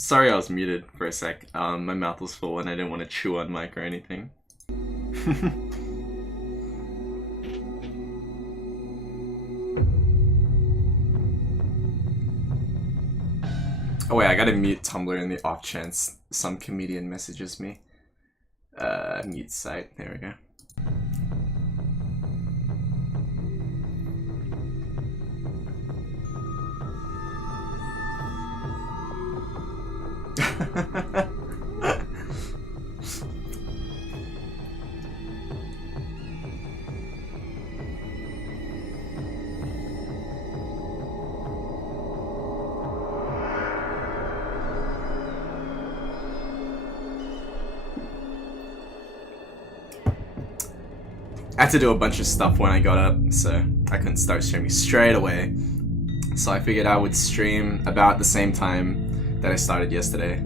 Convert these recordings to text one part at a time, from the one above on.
Sorry I was muted for a sec. My mouth was full and I didn't want to chew on mic or anything. Oh wait, I gotta mute Tumblr in the off chance some comedian messages me. Mute site, there we go. I had to do a bunch of stuff when I got up, so I couldn't start streaming straight away. So I figured I would stream about the same time that I started yesterday.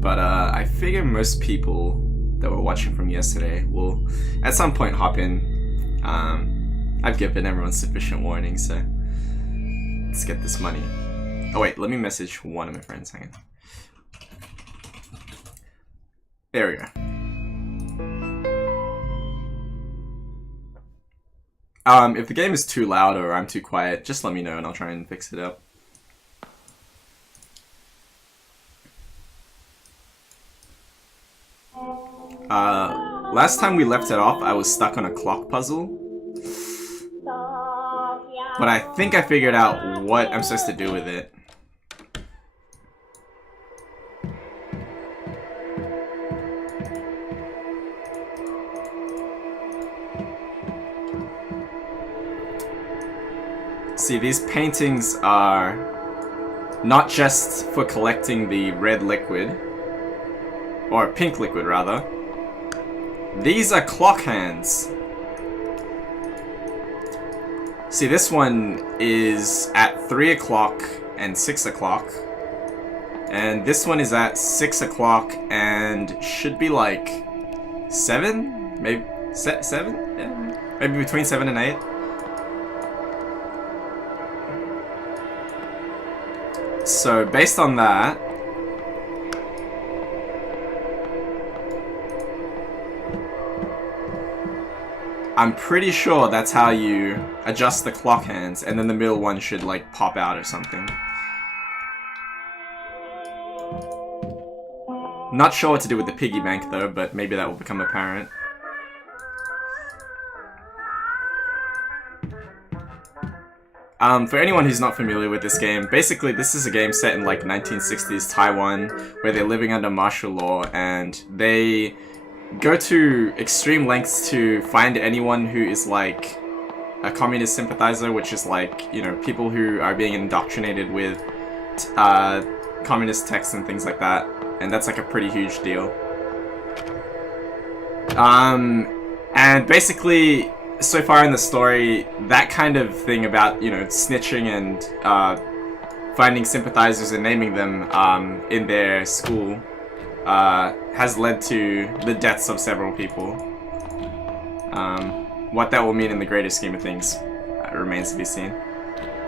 But I figure most people that were watching from yesterday will at some point hop in. I've given everyone sufficient warning, so let's get this money. Oh wait, let me message one of my friends. Hang on. There we go. If the game is too loud or I'm too quiet, just let me know and I'll try and fix it up. Last time we left it off, I was stuck on a clock puzzle. But I think I figured out what I'm supposed to do with it. See, these paintings are not just for collecting the red liquid, or pink liquid rather. These are clock hands. See, this one is at 3 o'clock and 6 o'clock. And this one is at 6 o'clock and should be like 7? Maybe 7? Yeah. Maybe between 7 and 8. So, based on that, I'm pretty sure that's how you adjust the clock hands, and then the middle one should, like, pop out or something. Not sure what to do with the piggy bank, though, but maybe that will become apparent. For anyone who's not familiar with this game, basically this is a game set in like 1960s Taiwan where they're living under martial law and they go to extreme lengths to find anyone who is like a communist sympathizer, which is like, you know, people who are being indoctrinated with communist texts and things like that, and that's like a pretty huge deal. And basically, so far in the story, that kind of thing about, you know, snitching and finding sympathizers and naming them in their school has led to the deaths of several people. What that will mean in the greater scheme of things remains to be seen.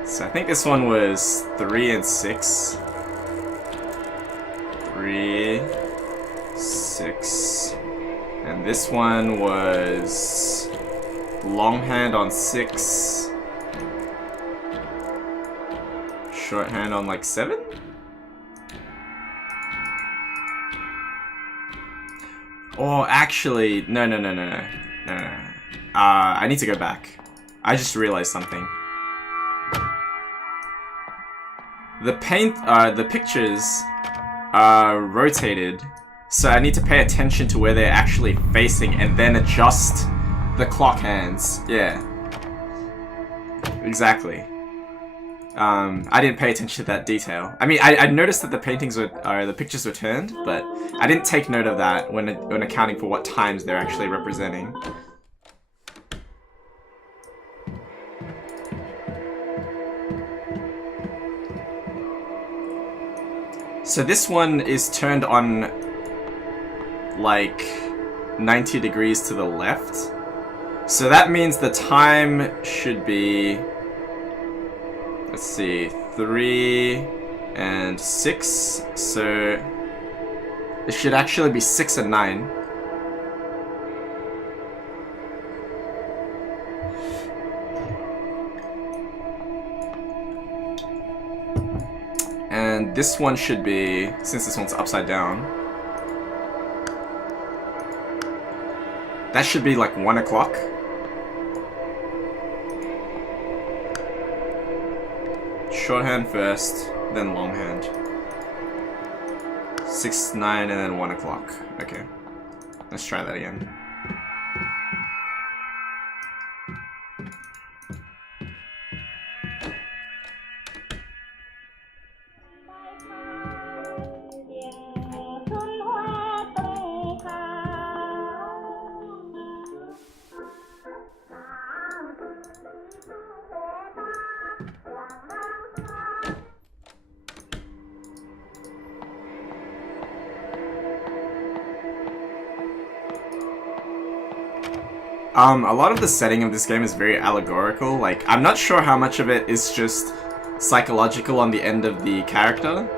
So I think this one was 3 and 6. 3, 6. And this one was longhand on 6. Shorthand on like 7? Oh, actually, no. I need to go back. I just realized something. The pictures are rotated, so I need to pay attention to where they're actually facing and then adjust the clock hands. Yeah. Exactly. I didn't pay attention to that detail. I mean, I noticed that the paintings were, the pictures were turned, but I didn't take note of that when accounting for what times they're actually representing. So this one is turned on like 90 degrees to the left. So that means the time should be, let's see, 3, and 6, so it should actually be 6 and 9. And this one should be, since this one's upside down, that should be like 1 o'clock. Shorthand first, then longhand. 6, 9, and then 1 o'clock. Okay. Let's try that again. A lot of the setting of this game is very allegorical. Like, I'm not sure how much of it is just psychological on the end of the character,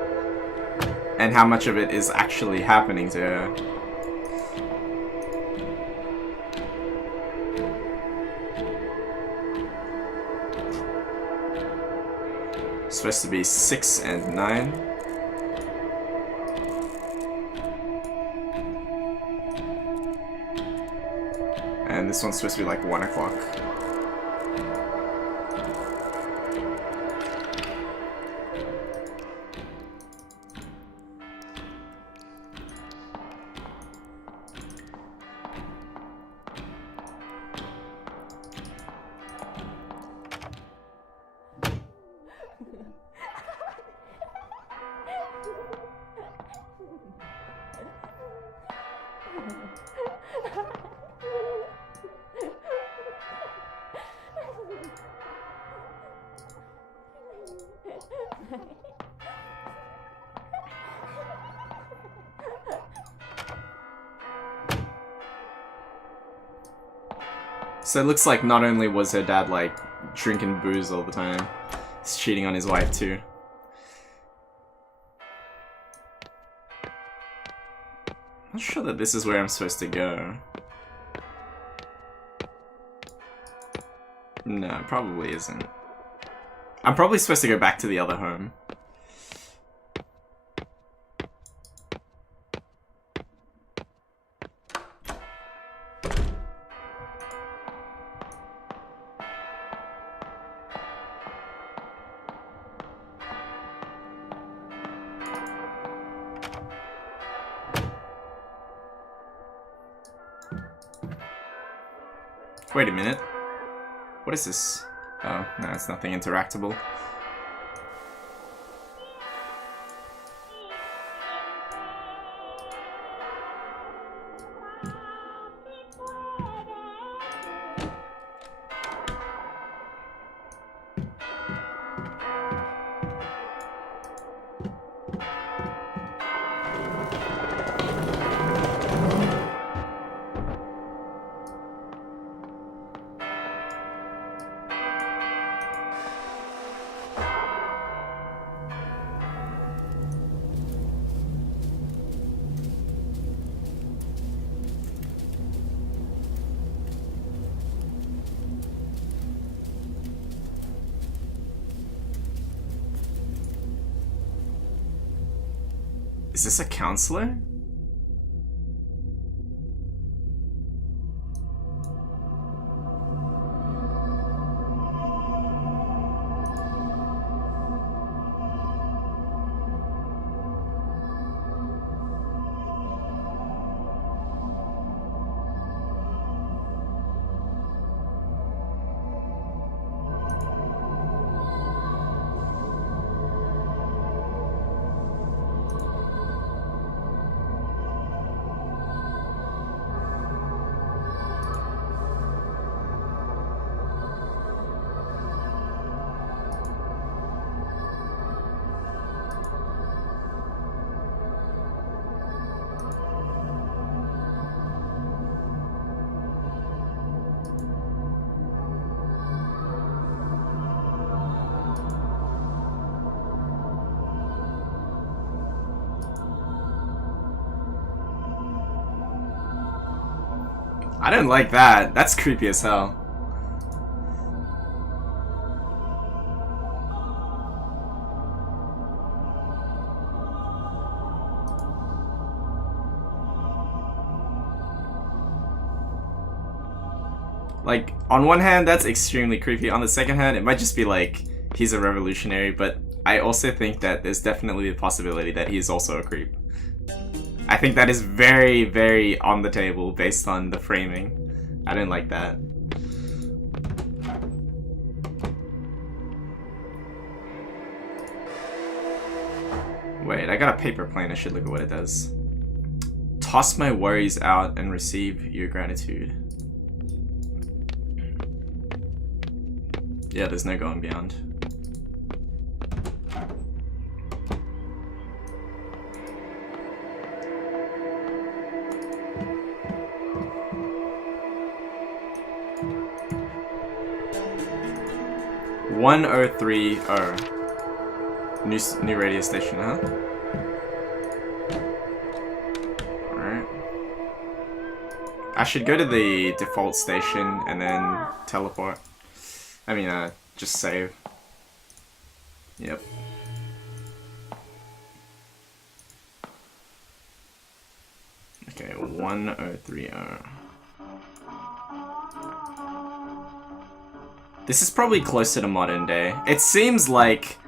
and how much of it is actually happening to her. It's supposed to be 6 and 9. And this one's supposed to be like 1 o'clock. So it looks like not only was her dad like drinking booze all the time, he's cheating on his wife too. I'm not sure that this is where I'm supposed to go. No, it probably isn't. I'm probably supposed to go back to the other home. Wait a minute. What is this? Oh, no, it's nothing interactable. Is this a counselor? I don't like that. That's creepy as hell. Like, on one hand, that's extremely creepy. On the second hand, it might just be like, he's a revolutionary, but I also think that there's definitely the possibility that he's also a creep. I think that is very, very on the table based on the framing. I didn't like that. Wait, I got a paper plane. I should look at what it does. Toss my worries out and receive your gratitude. Yeah, there's no going beyond. New radio station, huh? Alright. I should go to the default station and then teleport. I mean, just save. Yep. Okay, 1030. This is probably closer to modern day. It seems like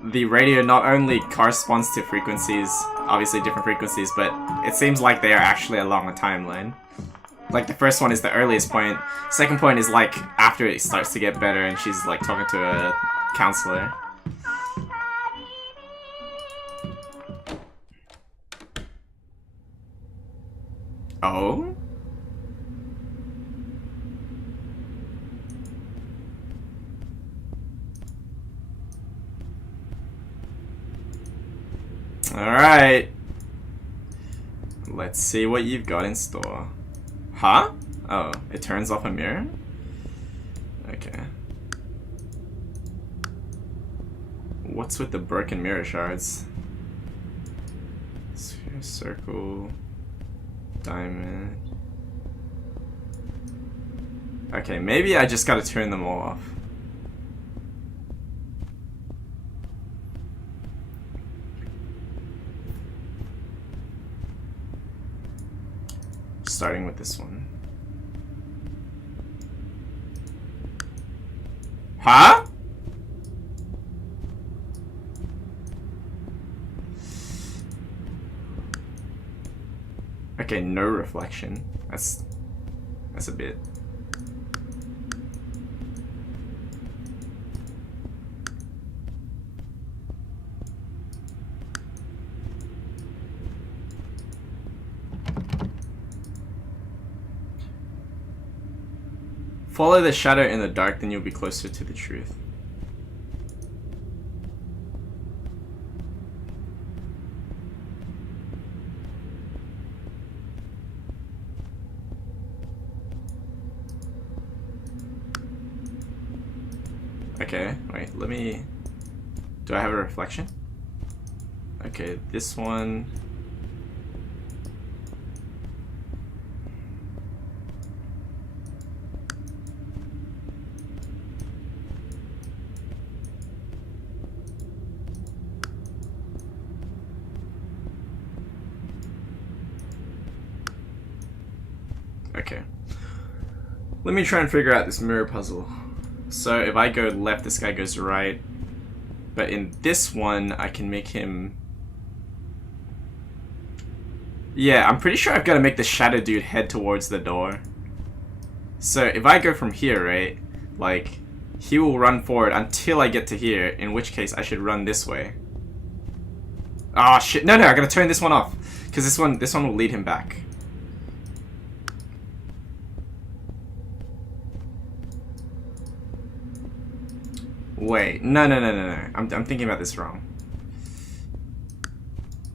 the radio not only corresponds to frequencies, obviously different frequencies, but it seems like they are actually along a timeline. Like, the first one is the earliest point. Second point is, like, after it starts to get better and she's, like, talking to a counselor. Oh? Alright. Let's see what you've got in store. Huh? Oh, it turns off a mirror? Okay. What's with the broken mirror shards? Sphere, circle, diamond. Okay, maybe I just gotta turn them all off. Starting with this one. Huh? Okay, no reflection. That's a bit. Follow the shadow in the dark, then you'll be closer to the truth. Okay, wait, let me... Do I have a reflection? Okay, this one... Okay. Let me try and figure out this mirror puzzle. So if I go left, this guy goes right. But in this one, I can make him... Yeah, I'm pretty sure I've got to make the shadow dude head towards the door. So if I go from here, right? Like, he will run forward until I get to here, in which case I should run this way. Ah, shit. No, I gotta turn this one off. Because this one will lead him back. Wait, no. I'm thinking about this wrong.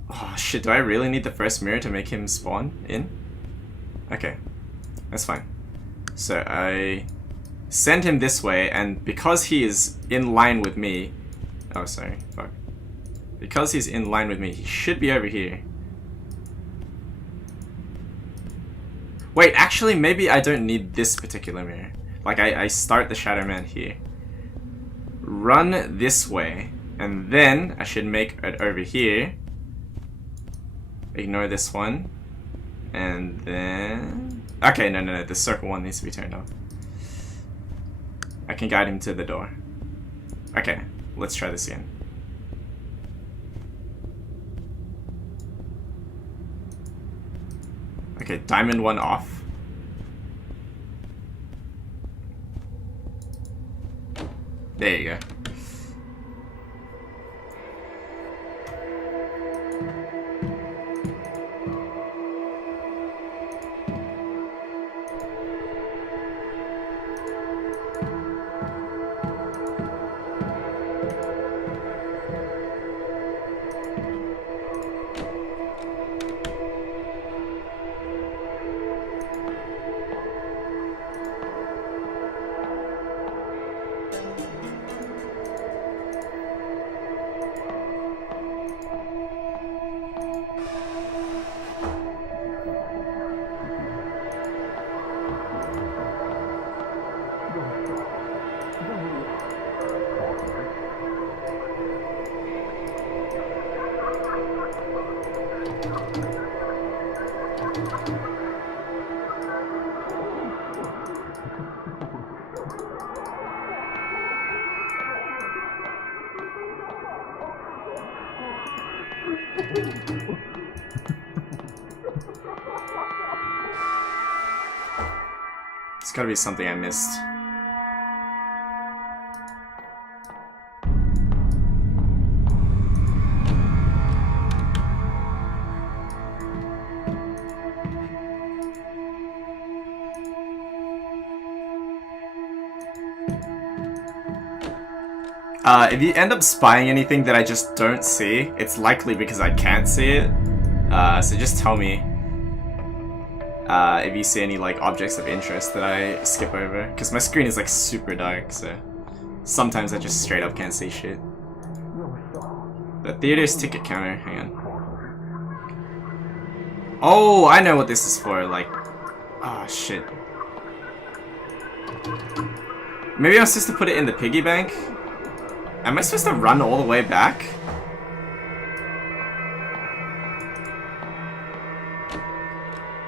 Oh shit, do I really need the first mirror to make him spawn in? Okay, that's fine. So I send him this way, and because he is in line with me... Oh, sorry, fuck. Because he's in line with me, he should be over here. Wait, actually, maybe I don't need this particular mirror. Like, I start the Shadow Man here. Run this way. And then I should make it over here. Ignore this one. And then... Okay, no. The circle one needs to be turned off. I can guide him to the door. Okay, let's try this again. Okay, diamond one off. There you go. It's gotta be something I missed. If you end up spying anything that I just don't see, it's likely because I can't see it. So just tell me if you see any like objects of interest that I skip over. Because my screen is like super dark, so sometimes I just straight up can't see shit. The theater's ticket counter, hang on. Oh, I know what this is for, like... Oh, shit. Maybe I'm supposed to put it in the piggy bank? Am I supposed to run all the way back?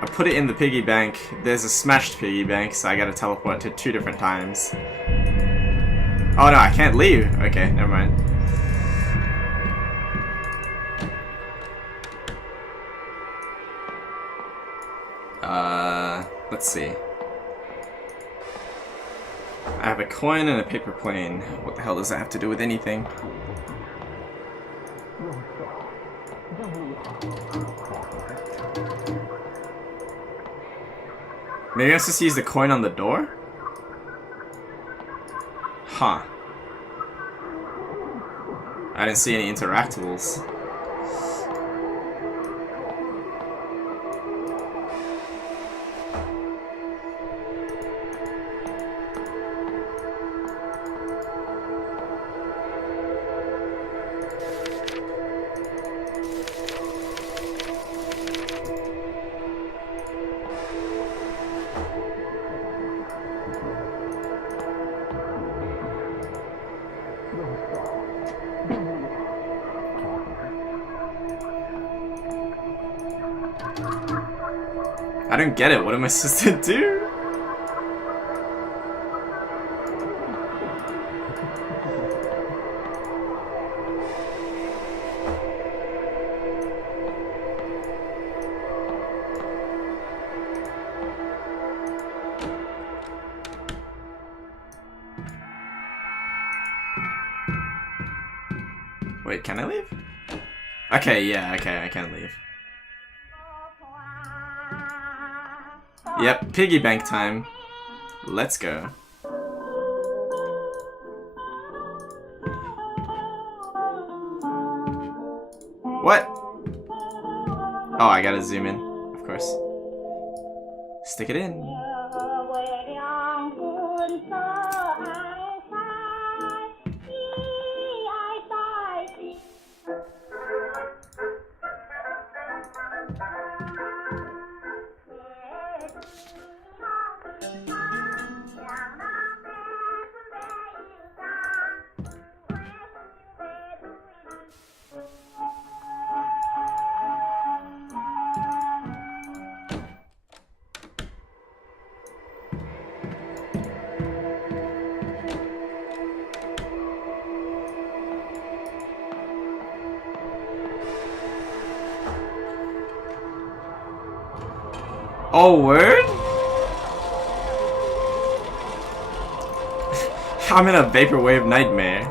I put it in the piggy bank. There's a smashed piggy bank, so I gotta teleport to 2 different times. Oh no, I can't leave. Okay, never mind. Let's see. I have a coin and a paper plane. What the hell does that have to do with anything? Maybe I'm supposed to use the coin on the door? Huh. I didn't see any interactables. I don't get it. What am I supposed to do? Wait, can I leave? Okay, yeah, okay, I can leave. Yep, piggy bank time. Let's go. What? Oh, I gotta zoom in, of course. Stick it in. Oh, word? I'm in a vaporwave nightmare.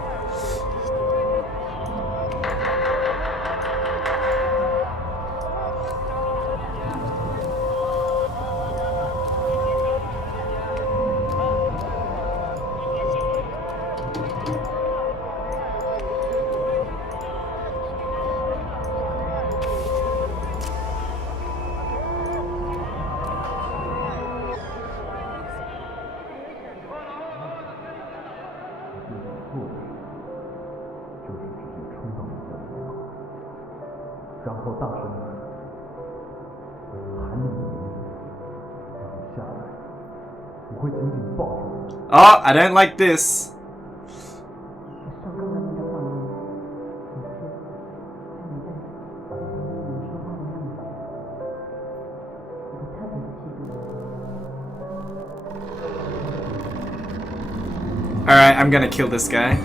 Oh, I don't like this. Alright, I'm gonna kill this guy.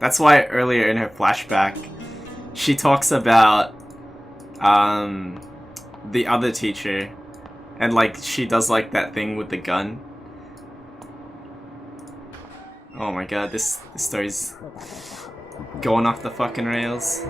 That's why earlier in her flashback, she talks about the other teacher, and like she does like that thing with the gun. Oh my god, this story's going off the fucking rails.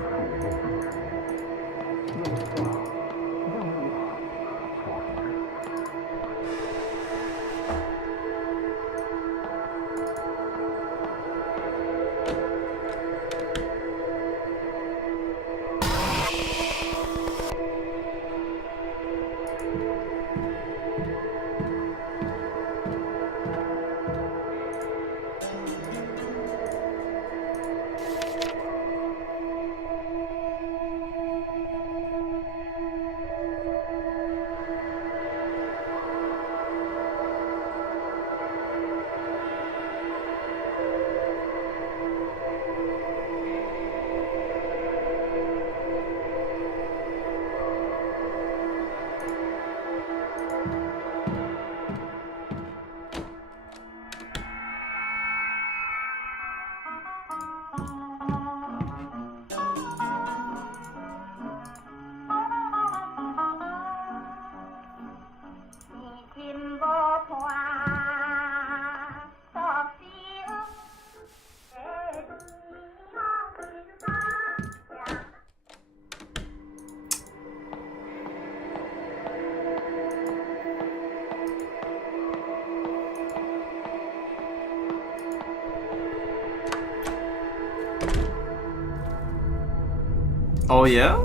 Oh yeah?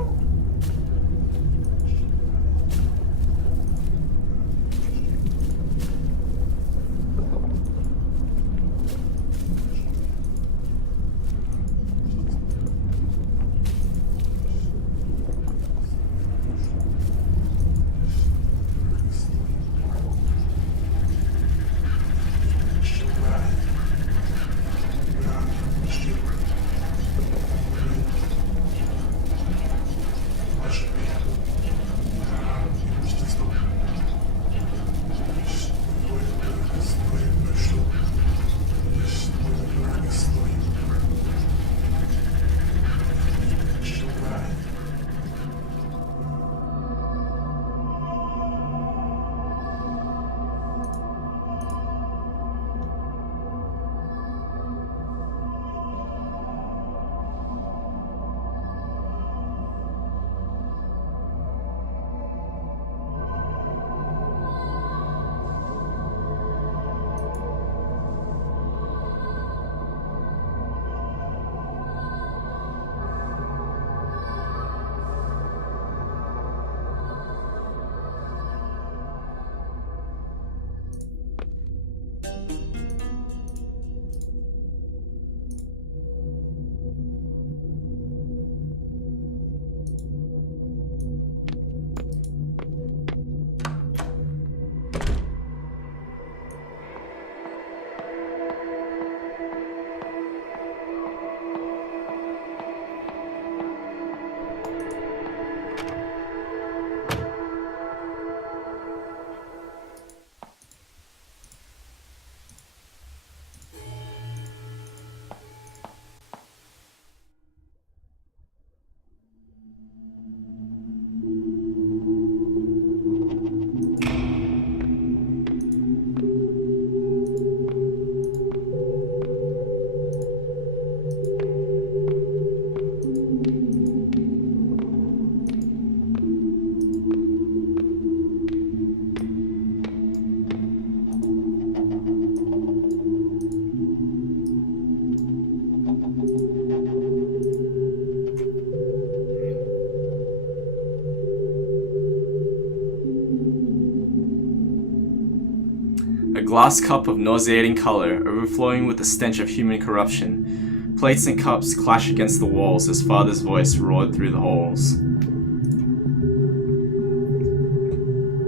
glass cup of nauseating color, overflowing with the stench of human corruption. Plates and cups clash against the walls as father's voice roared through the halls.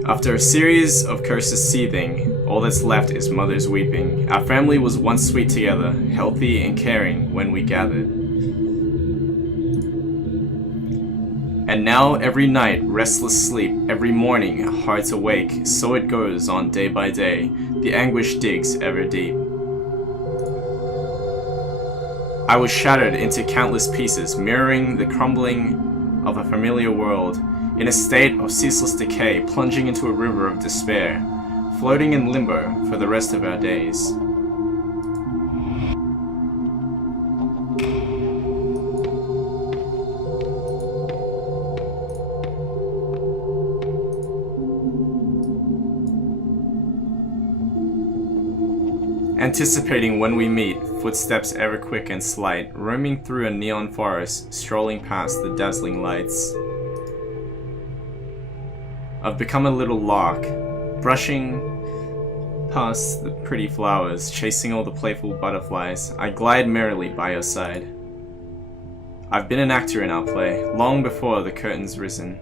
After a series of curses seething, all that's left is mother's weeping. Our family was once sweet together, healthy and caring when we gathered. And now every night, restless sleep, every morning, hearts awake, so it goes on day by day, the anguish digs ever deep. I was shattered into countless pieces, mirroring the crumbling of a familiar world, in a state of ceaseless decay, plunging into a river of despair, floating in limbo for the rest of our days. Anticipating when we meet, footsteps ever quick and slight, roaming through a neon forest, strolling past the dazzling lights. I've become a little lark, brushing past the pretty flowers, chasing all the playful butterflies. I glide merrily by your side. I've been an actor in our play, long before the curtain's risen.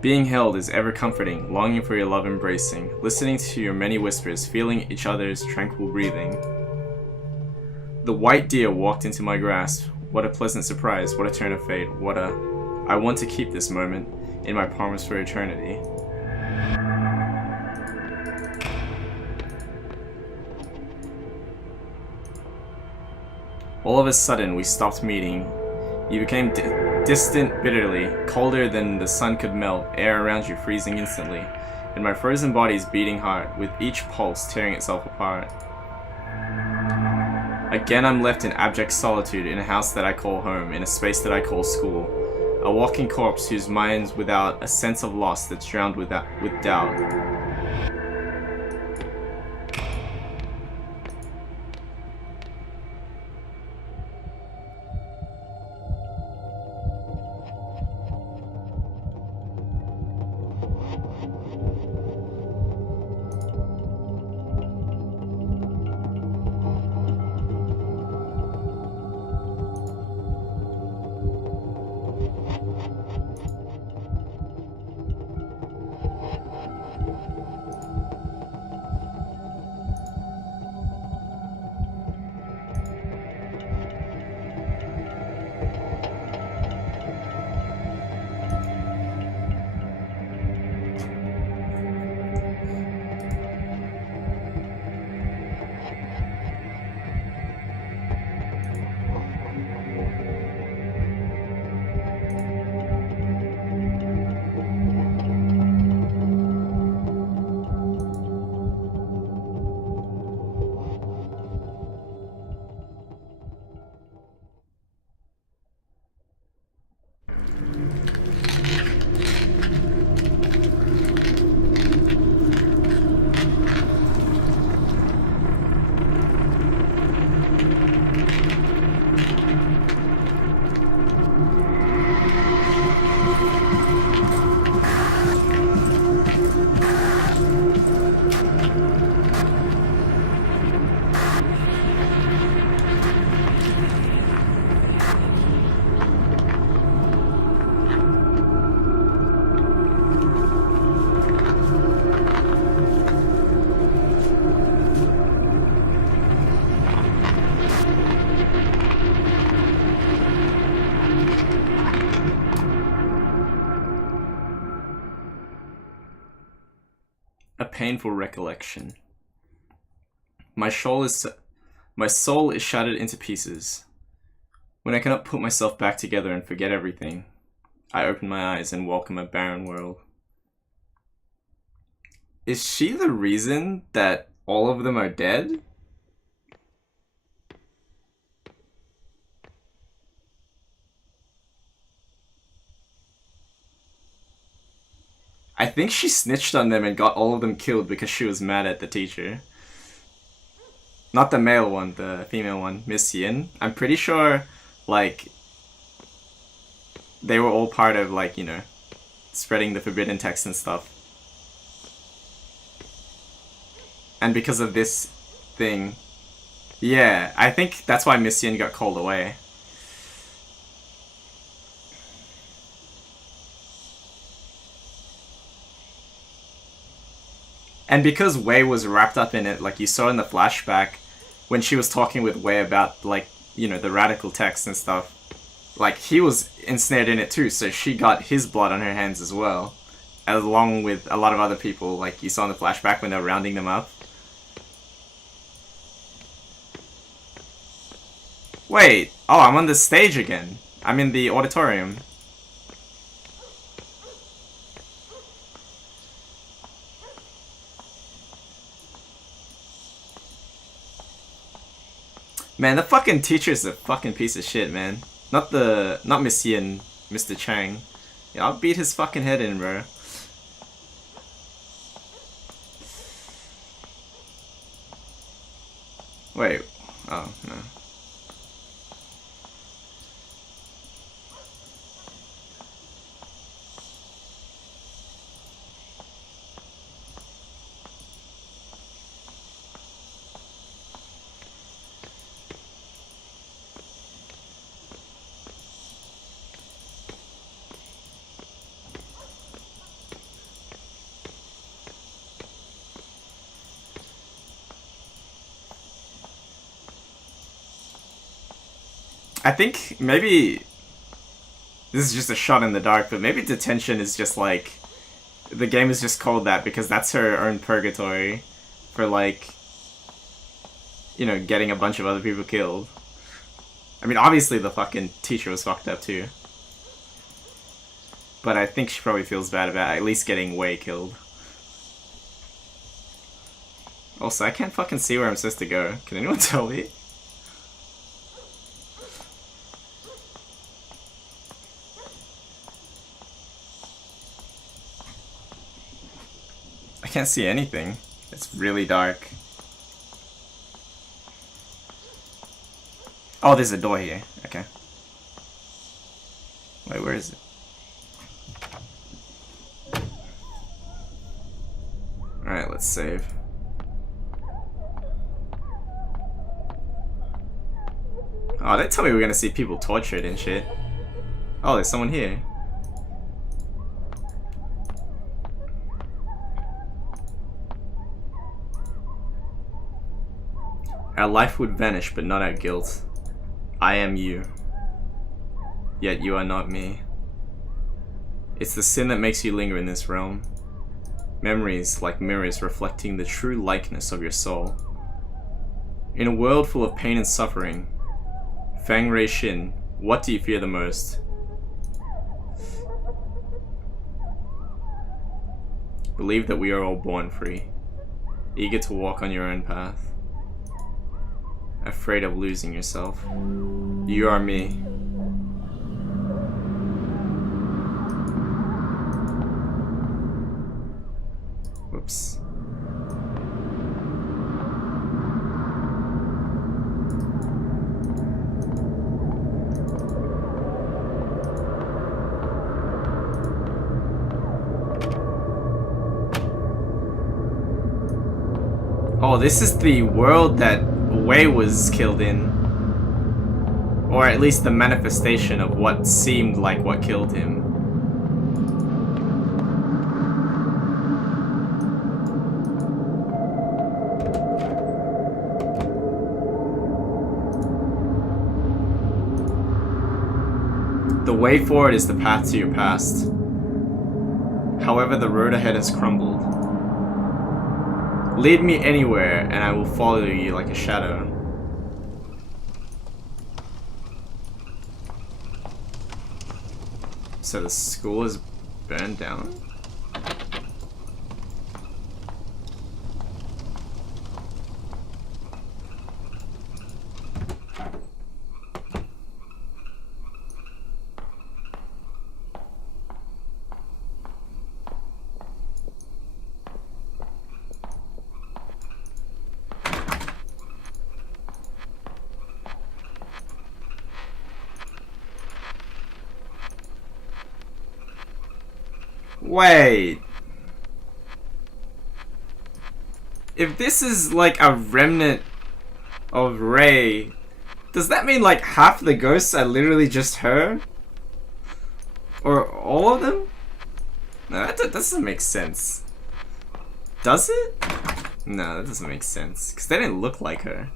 Being held is ever comforting, longing for your love embracing, listening to your many whispers, feeling each other's tranquil breathing. The white deer walked into my grasp. What a pleasant surprise, what a turn of fate, I want to keep this moment in my palms for eternity. All of a sudden, we stopped meeting. You became distant bitterly, colder than the sun could melt, air around you freezing instantly, and my frozen body's beating hard, with each pulse tearing itself apart. Again I'm left in abject solitude in a house that I call home, in a space that I call school. A walking corpse whose mind's without a sense of loss that's drowned with doubt. A painful recollection. My soul is shattered into pieces. When I cannot put myself back together and forget everything, I open my eyes and welcome a barren world. Is she the reason that all of them are dead? I think she snitched on them and got all of them killed because she was mad at the teacher. Not the male one, the female one, Miss Yin. I'm pretty sure, like, they were all part of, like, spreading the forbidden text and stuff. And because of this thing, yeah, I think that's why Miss Yin got called away. And because Wei was wrapped up in it, like you saw in the flashback, when she was talking with Wei about, like, you know, the radical text and stuff, like, he was ensnared in it too, so she got his blood on her hands as well. Along with a lot of other people, like you saw in the flashback when they were rounding them up. Wait, oh, I'm on the stage again. I'm in the auditorium. Man, the fucking teacher's a fucking piece of shit, man. Not Miss Yin, Mr. Chang. Yeah, I'll beat his fucking head in, bro. Wait, oh, no. I think maybe this is just a shot in the dark, but maybe Detention is just like, the game is just called that because that's her own purgatory for, like, you know, getting a bunch of other people killed. I mean, obviously the fucking teacher was fucked up too. But I think she probably feels bad about at least getting Wei killed. Also, I can't fucking see where I'm supposed to go. Can anyone tell me? I can't see anything. It's really dark. Oh, there's a door here. Okay. Wait, where is it? Alright, let's save. Oh, they tell me we're gonna see people tortured and shit. Oh, there's someone here. Our life would vanish, but not our guilt. I am you. Yet you are not me. It's the sin that makes you linger in this realm. Memories like mirrors reflecting the true likeness of your soul. In a world full of pain and suffering, Fang Rei Shin, what do you fear the most? Believe that we are all born free, eager to walk on your own path. Afraid of losing yourself. You are me. Whoops. Oh, this is the world that Wei was killed in. Or at least the manifestation of what seemed like what killed him. The way forward is the path to your past. However, the road ahead has crumbled. Lead me anywhere, and I will follow you like a shadow. So the school is burned down? Wait. If this is like a remnant of Rei, does that mean like half the ghosts are literally just her? Or all of them? No, that doesn't make sense. Does it? No, that doesn't make sense. Because they didn't look like her.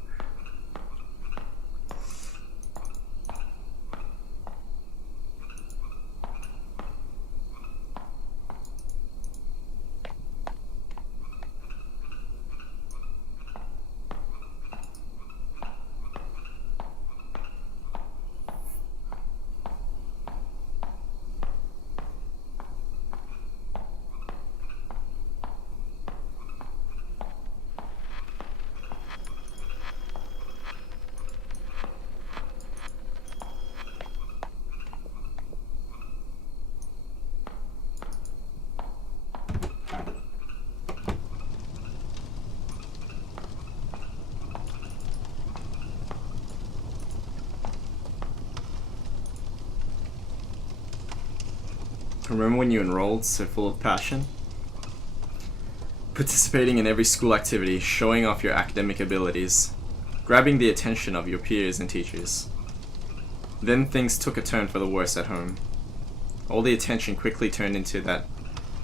Remember when you enrolled, so full of passion? Participating in every school activity, showing off your academic abilities, grabbing the attention of your peers and teachers. Then things took a turn for the worse at home. All the attention quickly turned into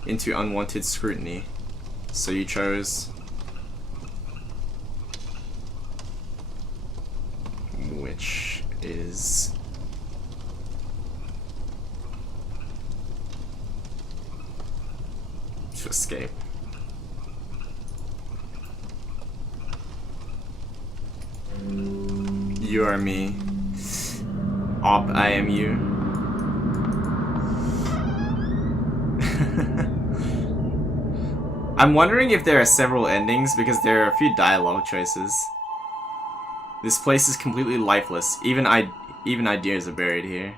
unwanted scrutiny. So you chose... which is... to escape. You are me. Op, I am you. I'm wondering if there are several endings because there are a few dialogue choices. This place is completely lifeless. Even ideas are buried here.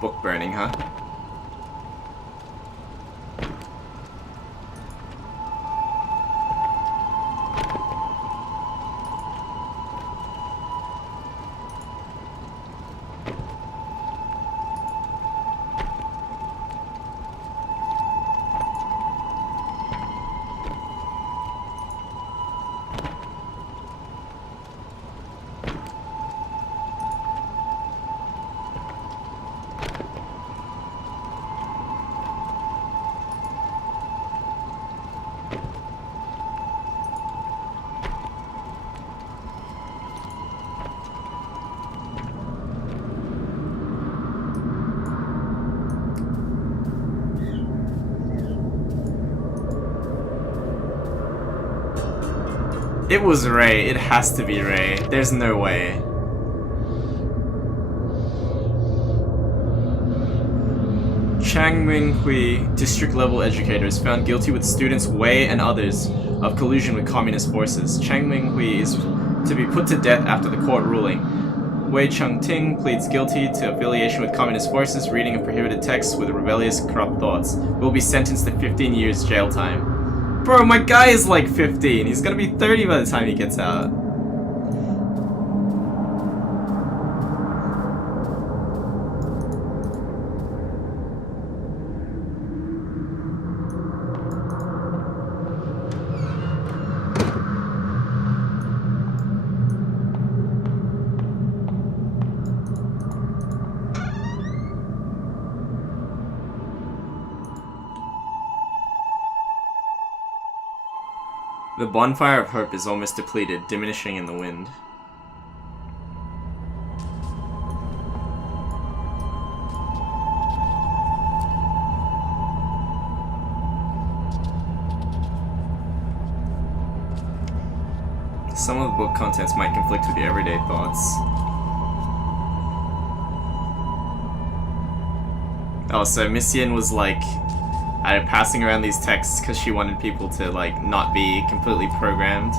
Book burning, huh? It was Rei. It has to be Rei. There's no way. Chang Ming-hui, district-level educator, is found guilty with students Wei and others of collusion with communist forces. Chang Ming-hui is to be put to death after the court ruling. Wei Cheng-ting pleads guilty to affiliation with communist forces, reading of prohibited texts with rebellious, corrupt thoughts. Will be sentenced to 15 years jail time. Bro, my guy is like 15. He's gonna be 30 by the time he gets out. The bonfire of hope is almost depleted, diminishing in the wind. Some of the book contents might conflict with your everyday thoughts. Oh, so Miss Yin was like passing around these texts because she wanted people to like not be completely programmed.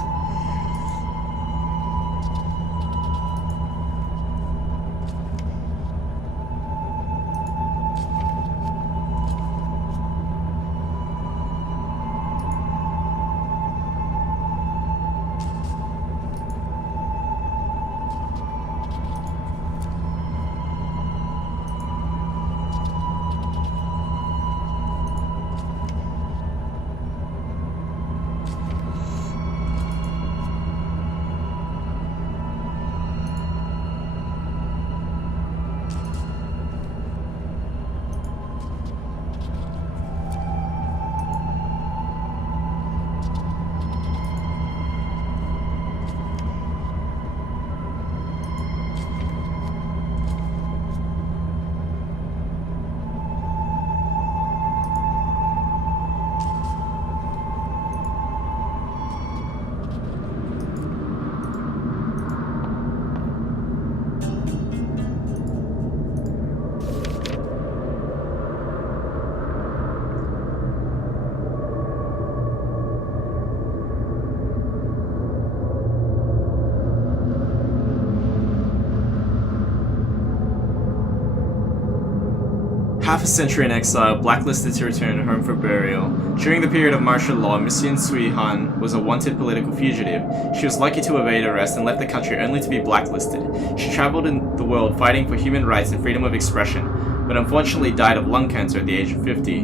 Half a century in exile, blacklisted to return home for burial. During the period of martial law, Mission Sui Han was a wanted political fugitive. She was lucky to evade arrest and left the country only to be blacklisted. She traveled in the world fighting for human rights and freedom of expression, but unfortunately died of lung cancer at the age of 50.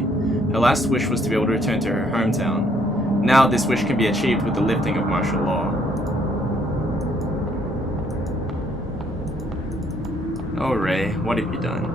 Her last wish was to be able to return to her hometown. Now this wish can be achieved with the lifting of martial law. Oh Ray, what have you done?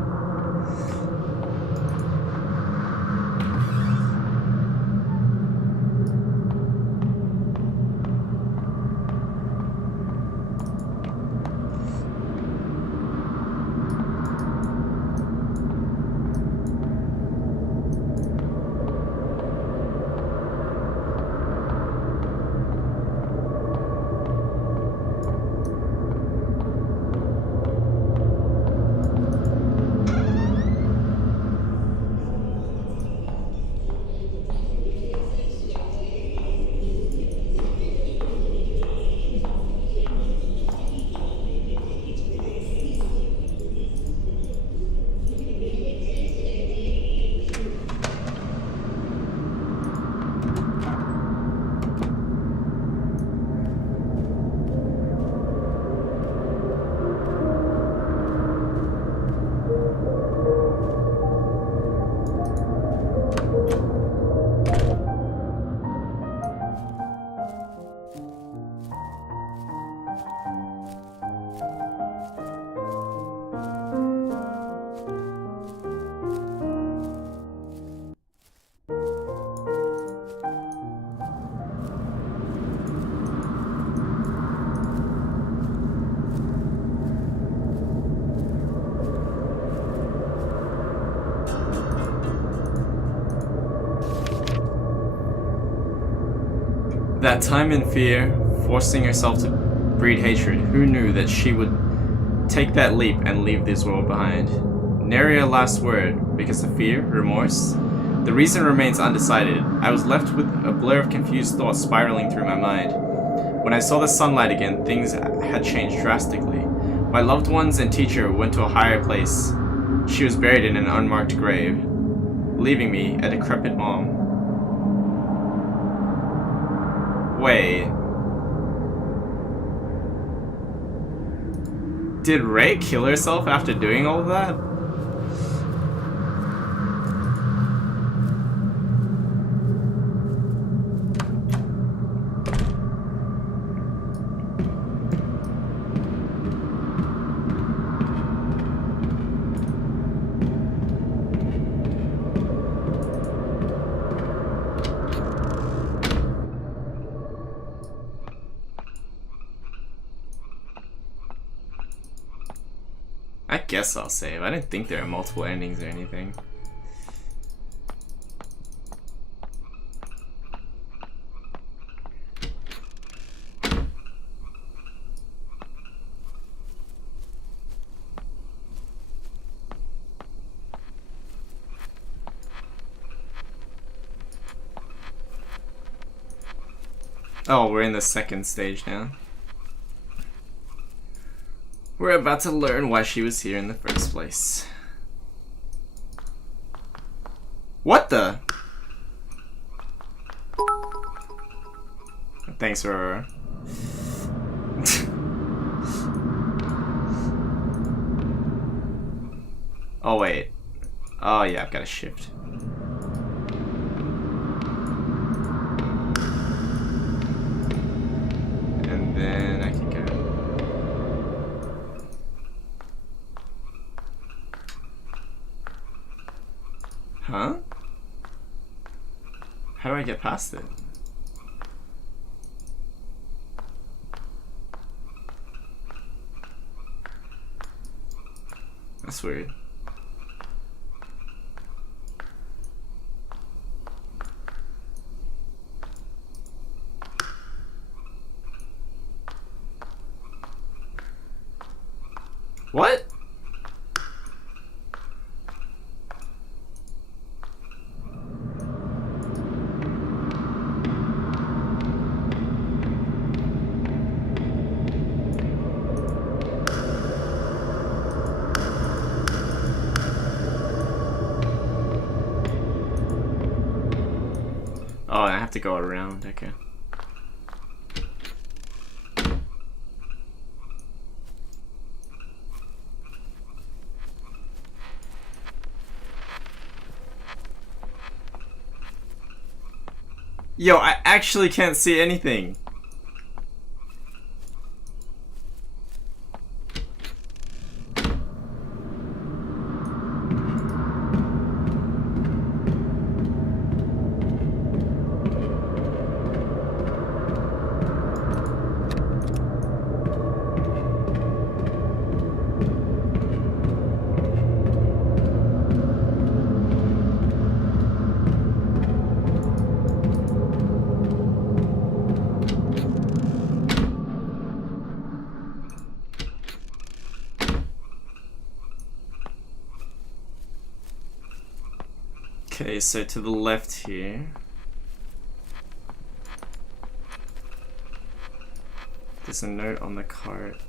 That time in fear, forcing herself to breed hatred, who knew that she would take that leap and leave this world behind? Nary a last word, because of fear, remorse? The reason remains undecided. I was left with a blur of confused thoughts spiraling through my mind. When I saw the sunlight again, things had changed drastically. My loved ones and teacher went to a higher place. She was buried in an unmarked grave, leaving me a decrepit mom. Wait. Did Ray kill herself after doing all of that? I guess I'll save. I didn't think there are multiple endings or anything. Oh, we're in the second stage now. We're about to learn why she was here in the first place. What the? Thanks, Aurora. Oh, wait. Oh, yeah, I've got to shift. And then I can go. Huh? How do I get past it? That's weird. What? Oh, I have to go around. Okay. Yo, I actually can't see anything. Okay, so to the left here. There's a note on the cart.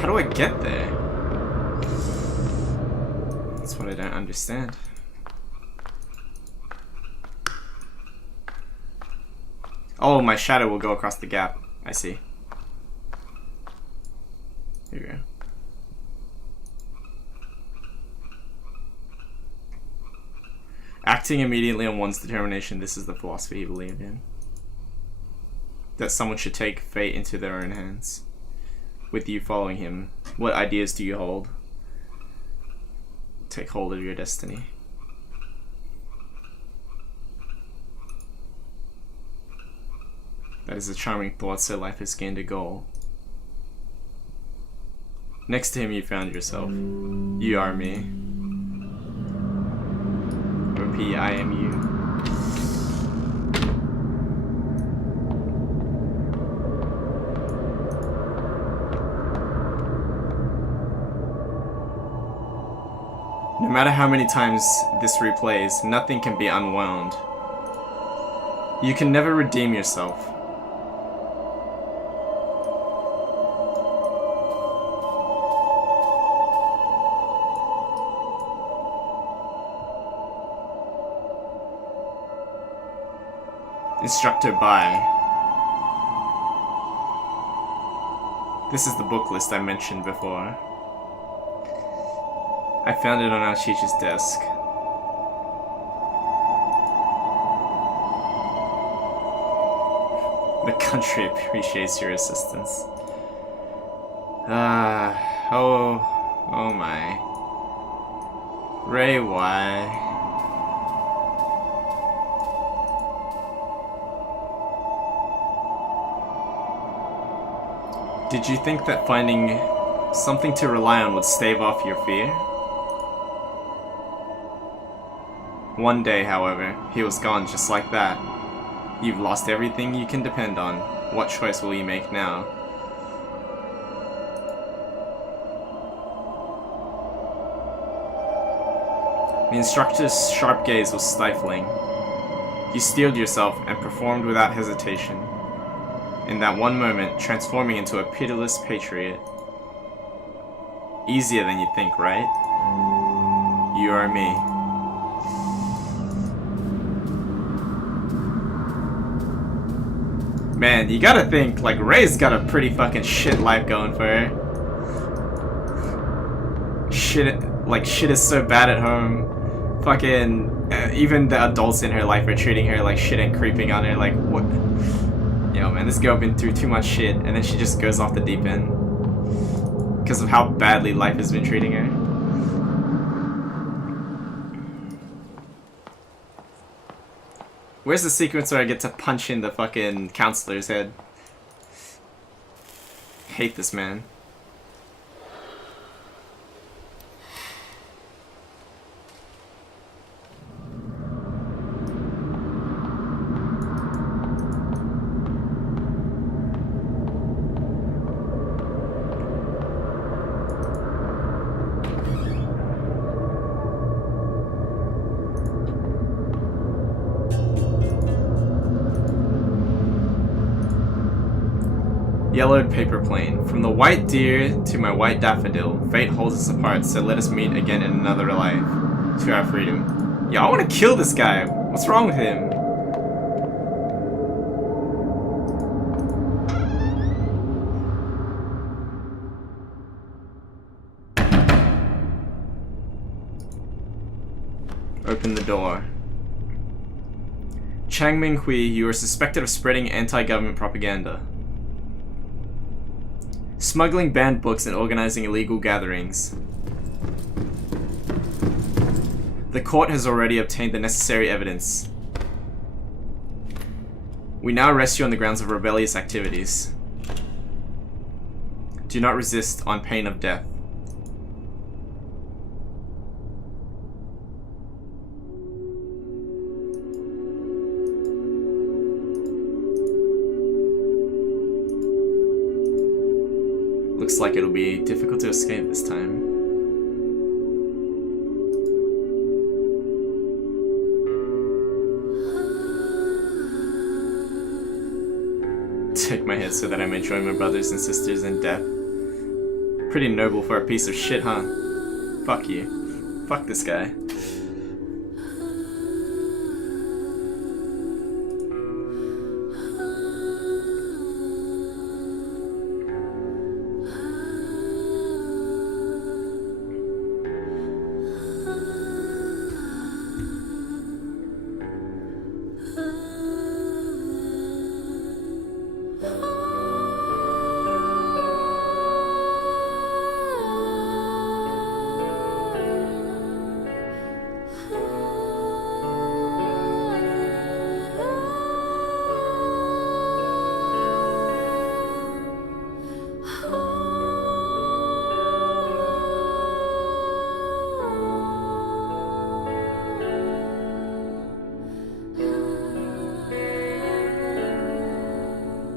How do I get there? That's what I don't understand. Oh, my shadow will go across the gap. I see. Here we go. Acting immediately on one's determination. This is the philosophy he believed in. That someone should take fate into their own hands. With you following him, what ideas do you hold? Take hold of your destiny. That is a charming thought, so life has gained a goal. Next to him you found yourself. You are me. Repeat, I am you. No matter how many times this replays, nothing can be unwound. You can never redeem yourself. Instructor by. This is the book list I mentioned before. I found it on our teacher's desk. The country appreciates your assistance. Oh my. Ray, why? Did you think that finding something to rely on would stave off your fear? One day, however, he was gone just like that. You've lost everything you can depend on. What choice will you make now? The instructor's sharp gaze was stifling. You steeled yourself and performed without hesitation. In that one moment, transforming into a pitiless patriot. Easier than you think, right? You are me. Man, you gotta think, like, Ray's got a pretty fucking shit life going for her. Shit is so bad at home. Fucking, even the adults in her life are treating her like shit and creeping on her, like, what? Yo, man, this girl been through too much shit, and then she just goes off the deep end. Because of how badly life has been treating her. Where's the sequence where I get to punch in the fucking counselor's head? Hate this man. yellowed paper plane. From the white deer to my white daffodil, fate holds us apart, so let us meet again in another life. To our freedom. Yeah, I want to kill this guy. What's wrong with him? Open the door. Chang Ming-hui, you are suspected of spreading anti-government propaganda. Smuggling banned books and organizing illegal gatherings. The court has already obtained the necessary evidence. We now arrest you on the grounds of rebellious activities. Do not resist on pain of death. Looks like it'll be difficult to escape this time. Take my head so that I may join my brothers and sisters in death. Pretty noble for a piece of shit, huh? Fuck you. Fuck this guy.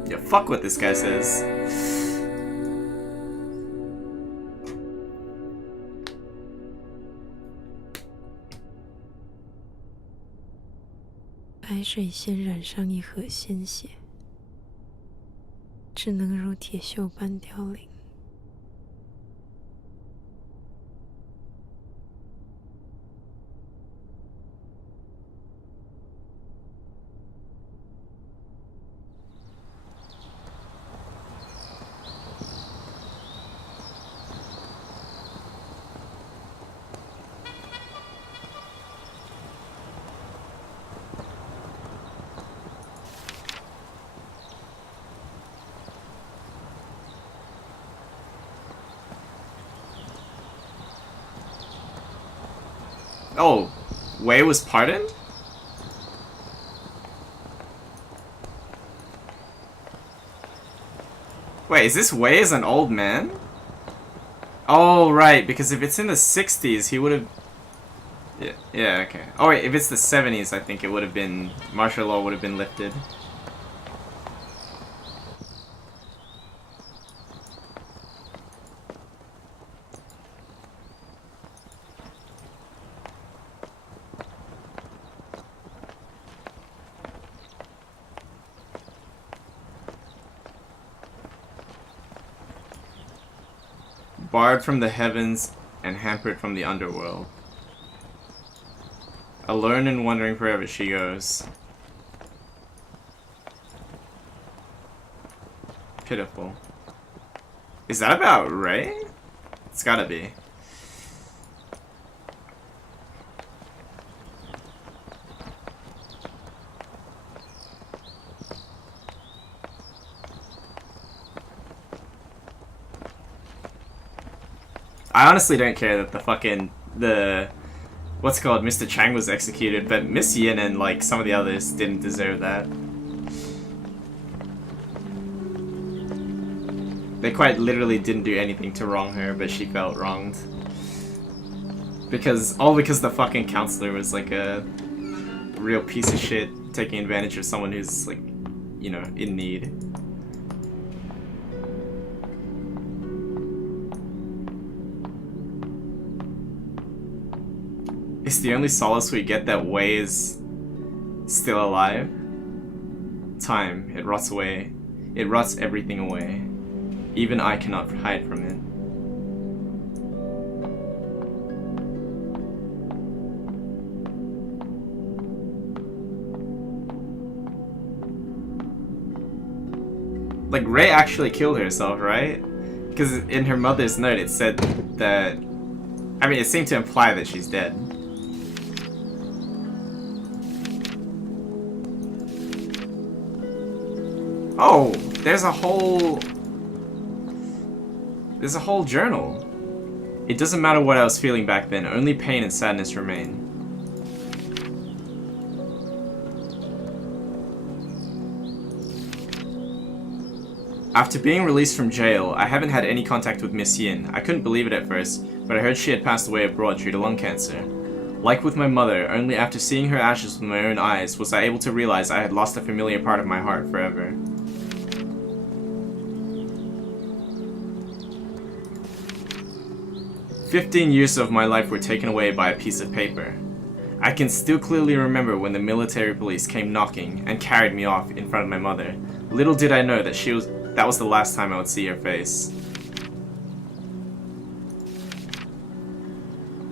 Yeah, fuck what this guy says.白水先染上一河鲜血，只能如铁锈般凋零。Oh, Wei was pardoned? Wait, is this Wei as an old man? Oh, right, because if it's in the 60s, he would have... Yeah, okay. Oh, wait, if it's the 70s, I think it would have been... martial law would have been lifted. Barred from the heavens and hampered from the underworld. Alone and wandering forever she goes. Pitiful. Is that about Ray? It's gotta be. I honestly don't care that what's it called, Mr. Chang was executed, but Miss Yin and like some of the others didn't deserve that. They quite literally didn't do anything to wrong her, but she felt wronged. All because the fucking counselor was like a real piece of shit, taking advantage of someone who's like, you know, in need. It's the only solace we get that Wei is still alive. Time, it rots away. It rots everything away. Even I cannot hide from it. Like, Ray actually killed herself, right? Because in her mother's note it said that... I mean, it seemed to imply that she's dead. Oh, there's a whole journal. It doesn't matter what I was feeling back then, only pain and sadness remain. After being released from jail, I haven't had any contact with Miss Yin. I couldn't believe it at first, but I heard she had passed away abroad due to lung cancer. Like with my mother, only after seeing her ashes with my own eyes was I able to realize I had lost a familiar part of my heart forever. "15 years of my life were taken away by a piece of paper. I can still clearly remember when the military police came knocking and carried me off in front of my mother. Little did I know that that was the last time I would see her face.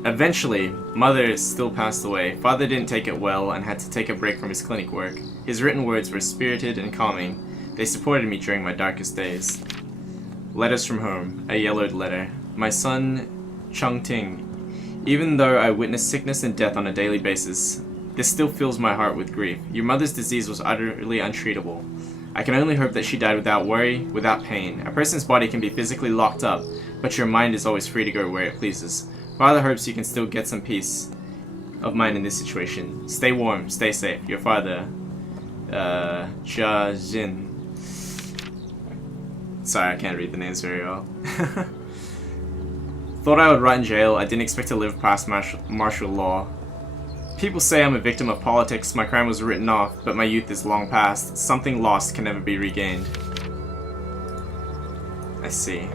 Eventually, Mother still passed away. Father didn't take it well and had to take a break from his clinic work. His written words were spirited and calming. They supported me during my darkest days. Letters from home. A yellowed letter. My son, Chung Ting. Even though I witness sickness and death on a daily basis, this still fills my heart with grief. Your mother's disease was utterly untreatable. I can only hope that she died without worry, without pain. A person's body can be physically locked up, but your mind is always free to go where it pleases. Father hopes you can still get some peace of mind in this situation. Stay warm, stay safe. Your father, Jia Jin." Sorry, I can't read the names very well. "Thought I would rot in jail. I didn't expect to live past martial law. People say I'm a victim of politics. My crime was written off, but my youth is long past. Something lost can never be regained." I see.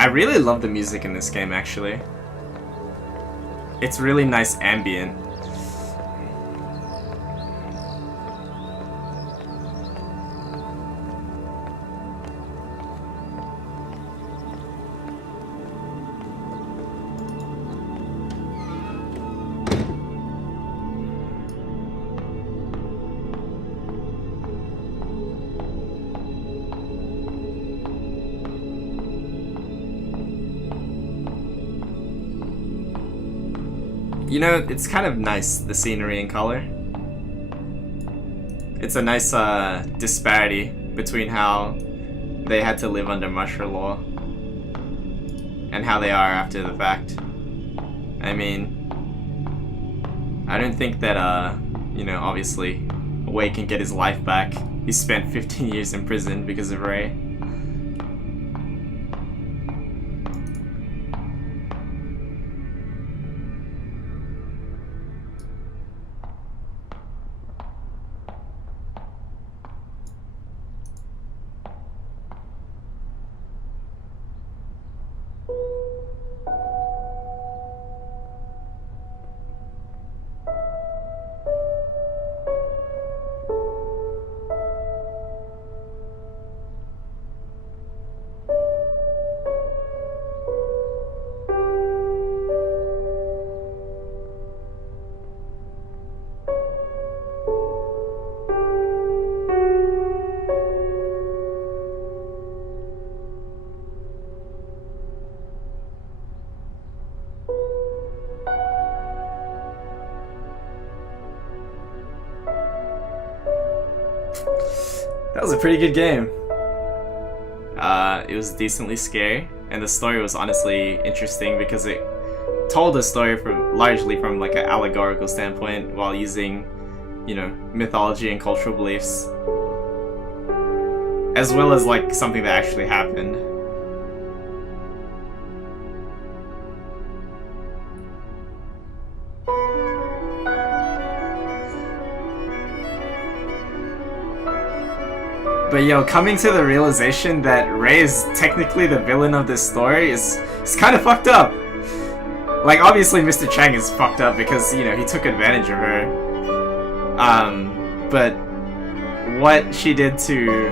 I really love the music in this game, actually. It's really nice ambient. You know, it's kind of nice, the scenery and color. It's a nice disparity between how they had to live under martial law and how they are after the fact. I mean, I don't think that, you know, obviously, Wei can get his life back. He spent 15 years in prison because of Ray. That was a pretty good game. It was decently scary, and the story was honestly interesting because it told a story largely from like an allegorical standpoint while using, you know, mythology and cultural beliefs, as well as like something that actually happened. But yo, coming to the realization that Ray is technically the villain of this story is kind of fucked up. Like, obviously Mr. Chang is fucked up because, you know, he took advantage of her. But what she did to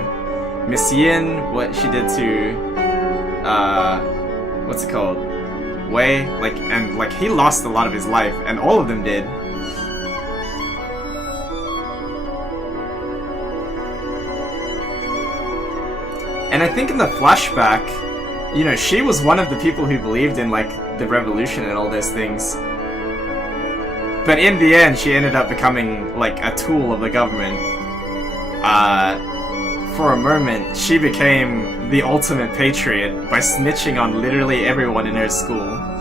Miss Yin, what she did to what's it called? Wei, and he lost a lot of his life, and all of them did. And I think in the flashback, you know, she was one of the people who believed in, like, the revolution and all those things. But in the end, she ended up becoming, like, a tool of the government. For a moment, she became the ultimate patriot by snitching on literally everyone in her school.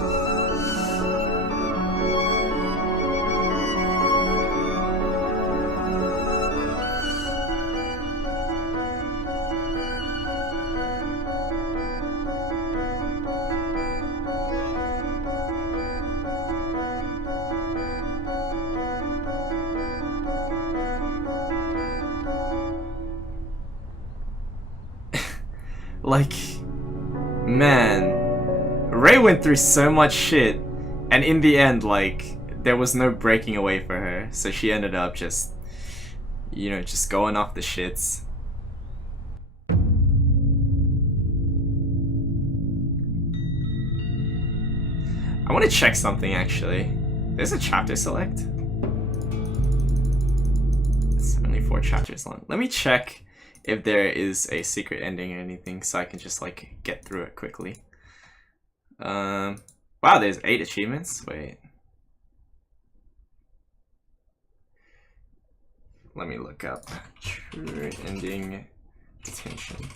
Like, man, Rei went through so much shit, and in the end, like, there was no breaking away for her, so she ended up just, you know, just going off the shits. I want to check something, actually. There's a chapter select. It's only 4 chapters long. Let me check if there is a secret ending or anything, so I can just, like, get through it quickly. Wow, there's 8 achievements? Wait. Let me look up. True ending detention.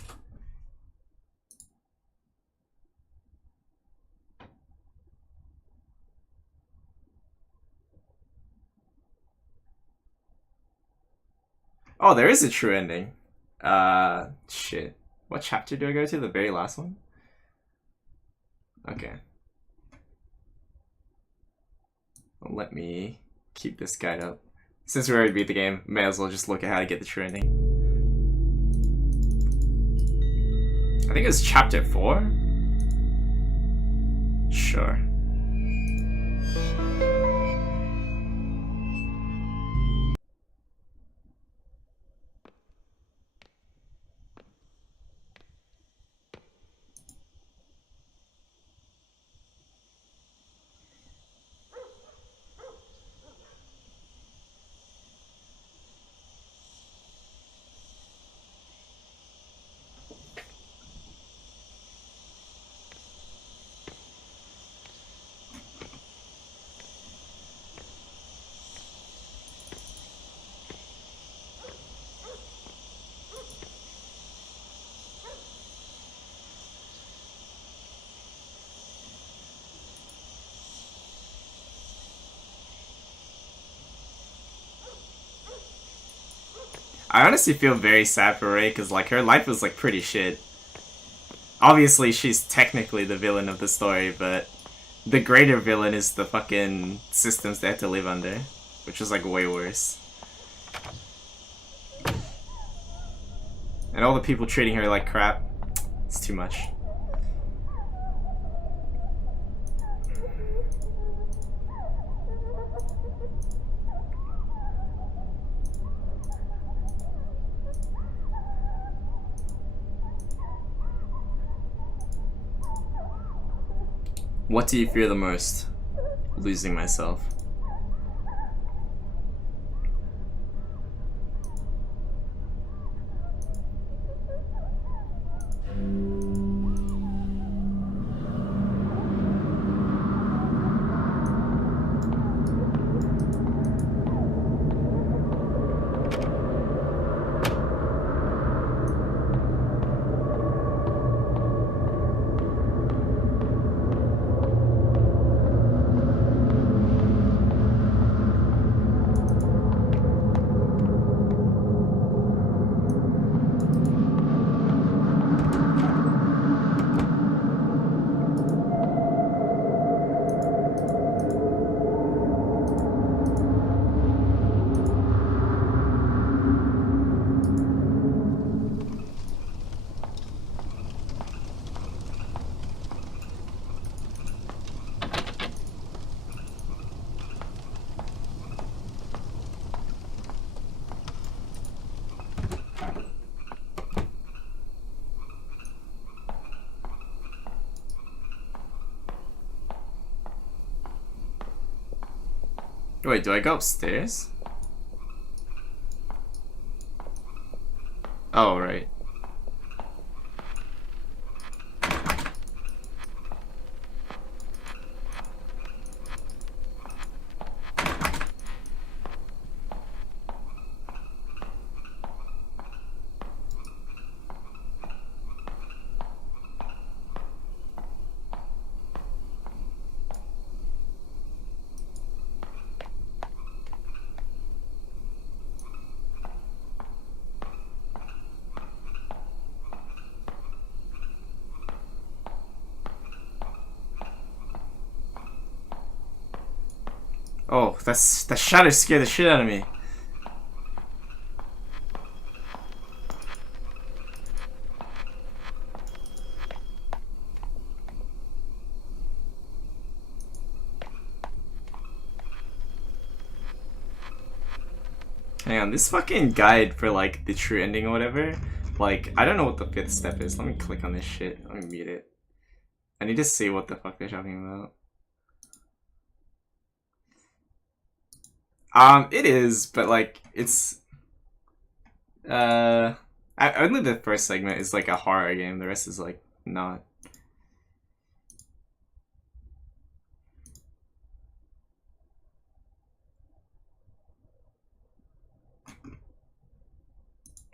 Oh, there is a true ending. Shit. What chapter do I go to? The very last one? Okay. Well, let me keep this guide up. Since we already beat the game, may as well just look at how to get the true ending. I think it was chapter 4? Sure. I honestly feel very sad for Rei, because, like, her life was, like, pretty shit. Obviously, she's technically the villain of the story, but the greater villain is the fucking systems they have to live under, which is, like, way worse. And all the people treating her like crap, it's too much. What do you fear the most? Losing myself. Wait, do I go upstairs? Oh, right. Oh, that shadow scared the shit out of me. Hang on, this fucking guide for like the true ending or whatever, like, I don't know what the 5th step is. Let me click on this shit. Let me mute it. I need to see what the fuck they're talking about. It is, but like, it's only the first segment is like a horror game. The rest is like not.